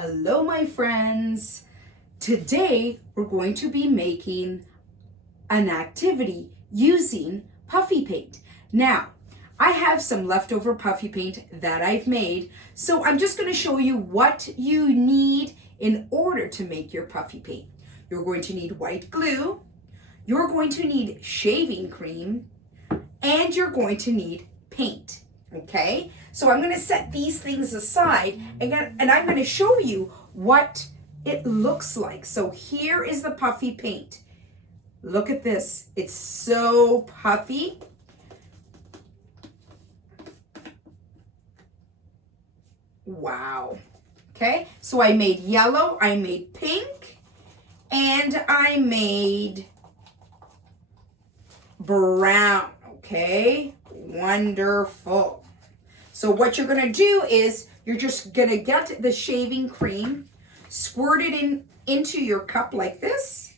Hello, my friends. Today, we're going to be making an activity using puffy paint. Now, I have some leftover puffy paint that I've made, so I'm just going to show you what you need in order to make your puffy paint. You're going to need white glue, you're going to need shaving cream, and you're going to need paint. Okay, so I'm going to set these things aside and I'm going to show you what it looks like. So here is the puffy paint. Look at this. It's so puffy. Wow. Okay, so I made yellow, I made pink, and I made brown. Okay, wonderful. So what you're going to do is you're just going to get the shaving cream, squirt it into your cup like this,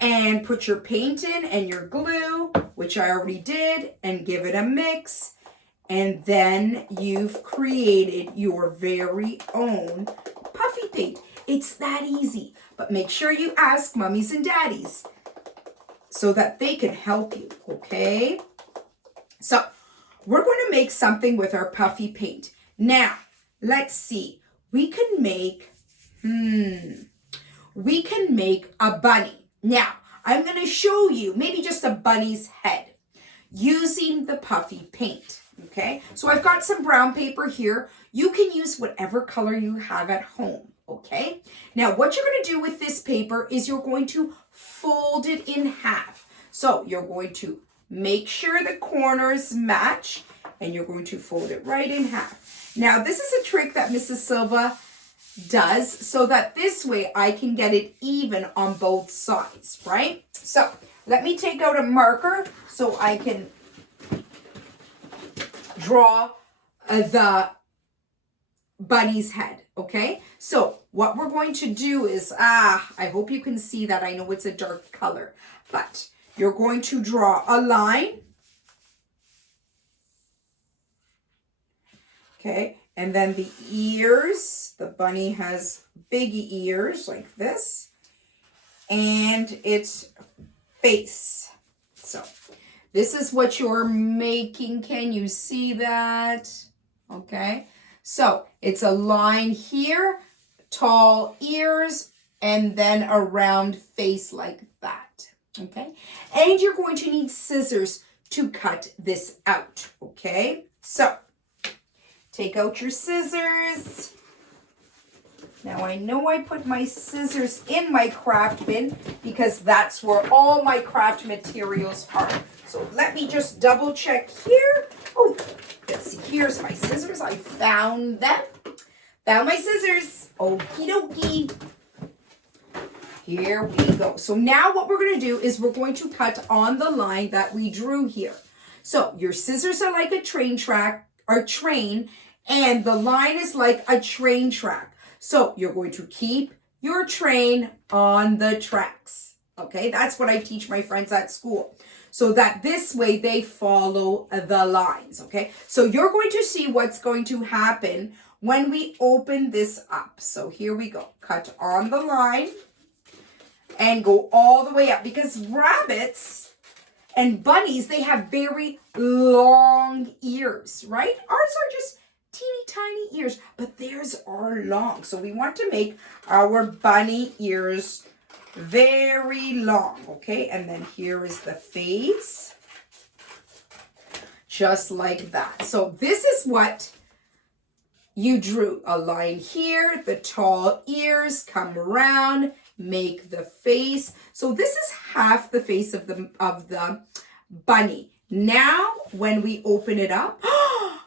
and put your paint in and your glue, which I already did, and give it a mix. And then you've created your very own puffy paint. It's that easy, but make sure you ask mummies and daddies so that they can help you, okay? So we're going to make something with our puffy paint. Now, let's see. We can make a bunny. Now, I'm going to show you maybe just a bunny's head using the puffy paint. Okay, so I've got some brown paper here. You can use whatever color you have at home. Okay, now what you're going to do with this paper is you're going to fold it in half. So you're going to make sure the corners match and you're going to fold it right in half. Now this is a trick that Mrs. Silva does so that this way I can get it even on both sides, right? So let me take out a marker so I can draw the bunny's head, okay? So what we're going to do is, I hope you can see that. I know it's a dark color, but you're going to draw a line, okay? And then the ears, the bunny has big ears like this, and its face. So this is what you're making. Can you see that? Okay. So it's a line here, tall ears, and then a round face like that. Okay. And you're going to need scissors to cut this out. Okay. So take out your scissors. Now I know I put my scissors in my craft bin because that's where all my craft materials are. So let me just double check here. Oh, let's see, here's my scissors. I found them. Found my scissors. Okie dokie. Here we go. So now what we're going to do is we're going to cut on the line that we drew here. So your scissors are like a train, and the line is like a train track. So you're going to keep your train on the tracks. Okay, that's what I teach my friends at school. So that this way they follow the lines. Okay, so you're going to see what's going to happen when we open this up. So here we go. Cut on the line and go all the way up, because rabbits and bunnies, they have very long ears, right? Ours are just teeny tiny ears, but theirs are long. So we want to make our bunny ears very long, okay? And then here is the face, just like that. So this is what you drew. A line here, the tall ears come around, make the face. So this is half the face of the bunny. Now, when we open it up,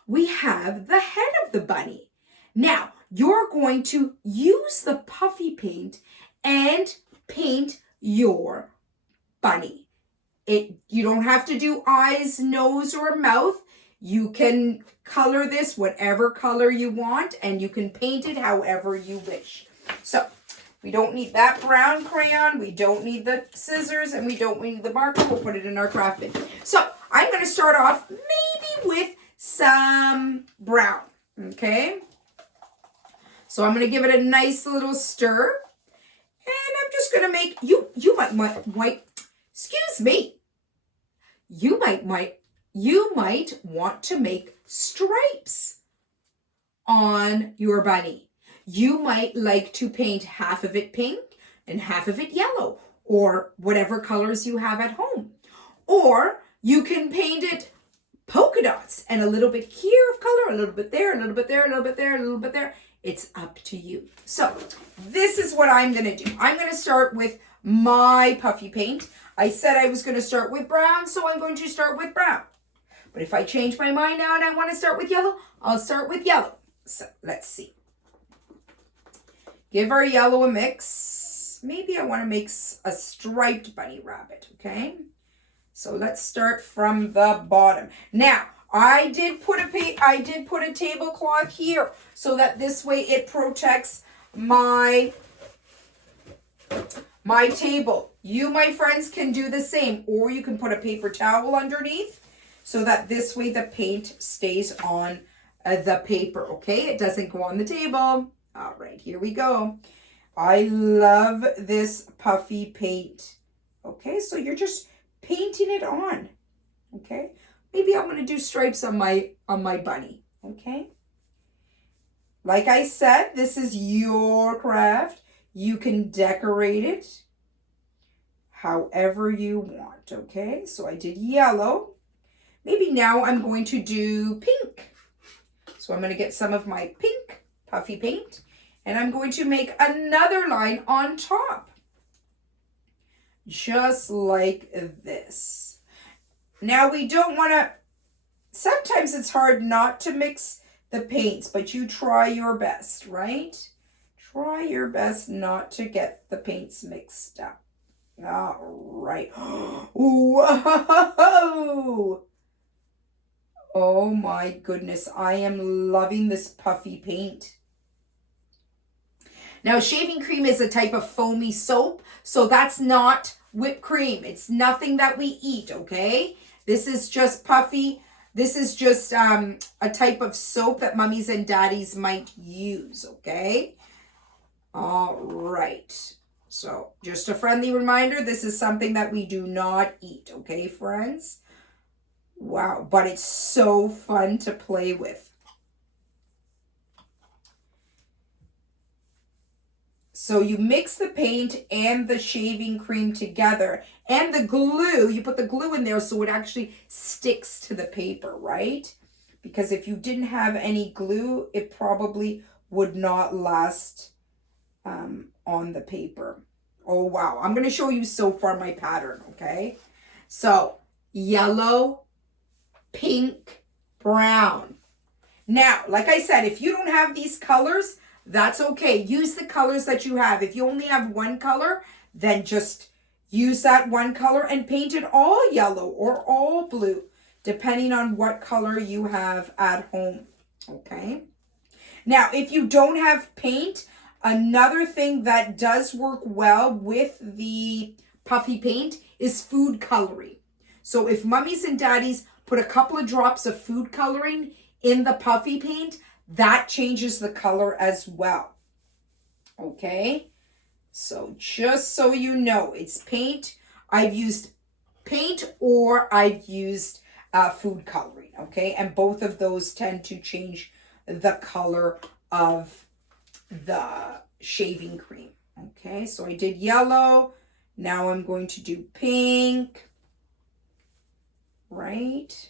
we have the head of the bunny. Now, you're going to use the puffy paint and paint your bunny. You don't have to do eyes, nose, or mouth. You can color this whatever color you want, and you can paint it however you wish. So we don't need that brown crayon, we don't need the scissors, and we don't need the marker. We'll put it in our craft bin. So I'm going to start off maybe with some brown, okay? So I'm going to give it a nice little stir. And I'm just going to make, you might, excuse me. You might want to make stripes on your bunny. You might like to paint half of it pink and half of it yellow, or whatever colors you have at home. Or you can paint it polka dots and a little bit here of color, a little bit there, a little bit there, a little bit there, a little bit there. It's up to you. So this is what I'm going to do. I'm going to start with my puffy paint. I said I was going to start with brown, so I'm going to start with brown. But if I change my mind now and I want to start with yellow, I'll start with yellow. So let's see. Give our yellow a mix. Maybe I want to make a striped bunny rabbit, okay? So let's start from the bottom. Now, I did put a tablecloth here so that this way it protects my table. You, my friends, can do the same, or you can put a paper towel underneath so that this way the paint stays on the paper, okay? It doesn't go on the table. All right, here we go. I love this puffy paint. Okay, so you're just painting it on, okay? Maybe I'm going to do stripes on my bunny, okay? Like I said, this is your craft. You can decorate it however you want, okay? So I did yellow. Maybe now I'm going to do pink. So I'm going to get some of my pink puffy paint and I'm going to make another line on top. Just like this. Now we don't want to, sometimes it's hard not to mix the paints, but you try your best, right? Try your best not to get the paints mixed up. All right. Whoa! Oh my goodness, I am loving this puffy paint. Now, shaving cream is a type of foamy soap, so that's not whipped cream. It's nothing that we eat, okay? This is just puffy. This is just a type of soap that mummies and daddies might use, okay? All right. So, just a friendly reminder, this is something that we do not eat, okay, friends? Wow, but it's so fun to play with. So you mix the paint and the shaving cream together and the glue, you put the glue in there so it actually sticks to the paper, right? Because if you didn't have any glue, it probably would not last on the paper. Oh, wow. I'm going to show you so far my pattern, okay? So yellow, pink, brown. Now, like I said, if you don't have these colors, that's okay. Use the colors that you have. If you only have one color, then just use that one color and paint it all yellow or all blue, depending on what color you have at home, okay? Now, if you don't have paint, another thing that does work well with the puffy paint is food coloring. So if mummies and daddies put a couple of drops of food coloring in the puffy paint, that changes the color as well. Okay? So just so you know, it's paint. I've used paint or I've used food coloring. Okay? And both of those tend to change the color of the shaving cream. Okay? So I did yellow. Now I'm going to do pink. Right?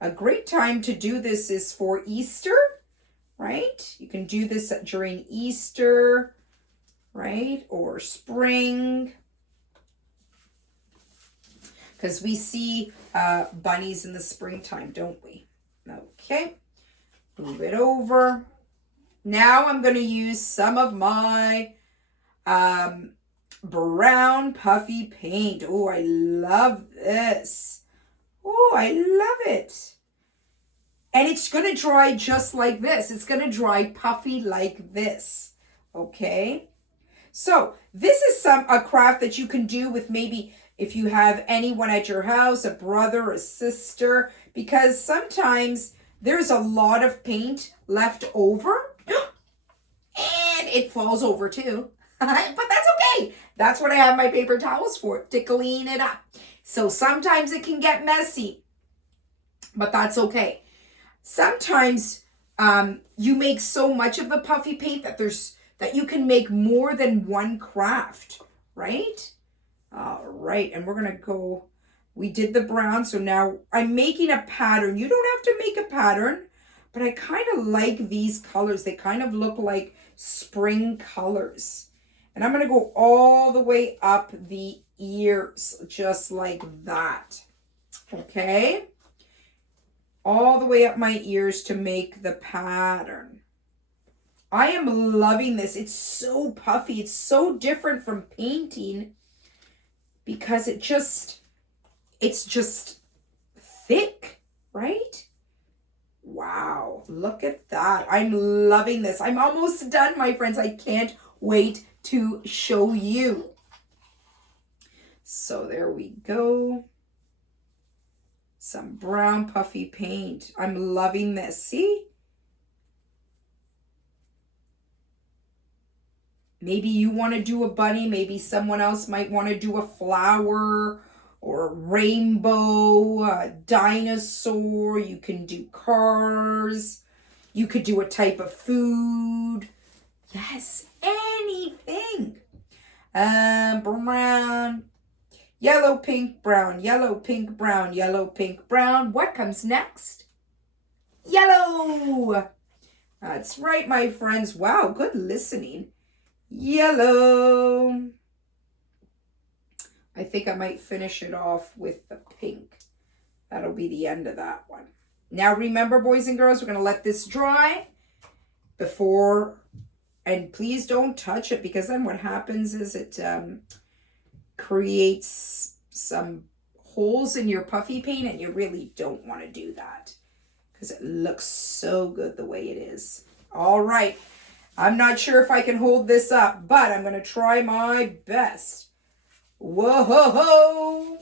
A great time to do this is for Easter, right? You can do this during Easter, right? Or spring. Because we see bunnies in the springtime, don't we? Okay. Move it over. Now I'm going to use some of my brown puffy paint. Oh, I love this. Oh, I love it. And it's going to dry just like this. It's going to dry puffy like this. Okay? So this is a craft that you can do with maybe if you have anyone at your house, a brother, a sister, because sometimes there's a lot of paint left over. it falls over too. But that's okay. That's what I have my paper towels for, to clean it up. So sometimes it can get messy, but that's okay. Sometimes you make so much of the puffy paint that you can make more than one craft, right? All right, and we're gonna go, we did the brown, so now I'm making a pattern. You don't have to make a pattern, but I kind of like these colors. They kind of look like spring colors. And I'm gonna go all the way up the ears, just like that, okay? All the way up my ears to make the pattern. I am loving this. It's so puffy. It's so different from painting because it's just thick, right? Wow, look at that. I'm loving this. I'm almost done, my friends. I can't wait to show you. So there we go. Some brown puffy paint. I'm loving this. See? Maybe you want to do a bunny. Maybe someone else might want to do a flower or a rainbow, a dinosaur. You can do cars. You could do a type of food. Yes, anything. Brown. Yellow, pink, brown, yellow, pink, brown, yellow, pink, brown. What comes next? Yellow. That's right, my friends. Wow, good listening. Yellow. I think I might finish it off with the pink. That'll be the end of that one. Now remember, boys and girls, we're going to let this dry before, and please don't touch it, because then what happens is it creates some holes in your puffy paint, and you really don't want to do that because it looks so good the way it is. All right. I'm not sure if I can hold this up, but I'm going to try my best. Whoa!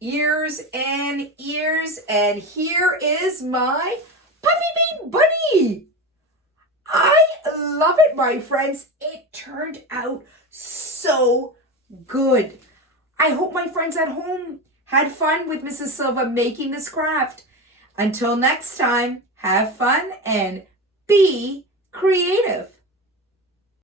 Ears and ears, and here is my puffy paint bunny. I love it, my friends. It turned out so good. I hope my friends at home had fun with Mrs. Silva making this craft. Until next time, have fun and be creative.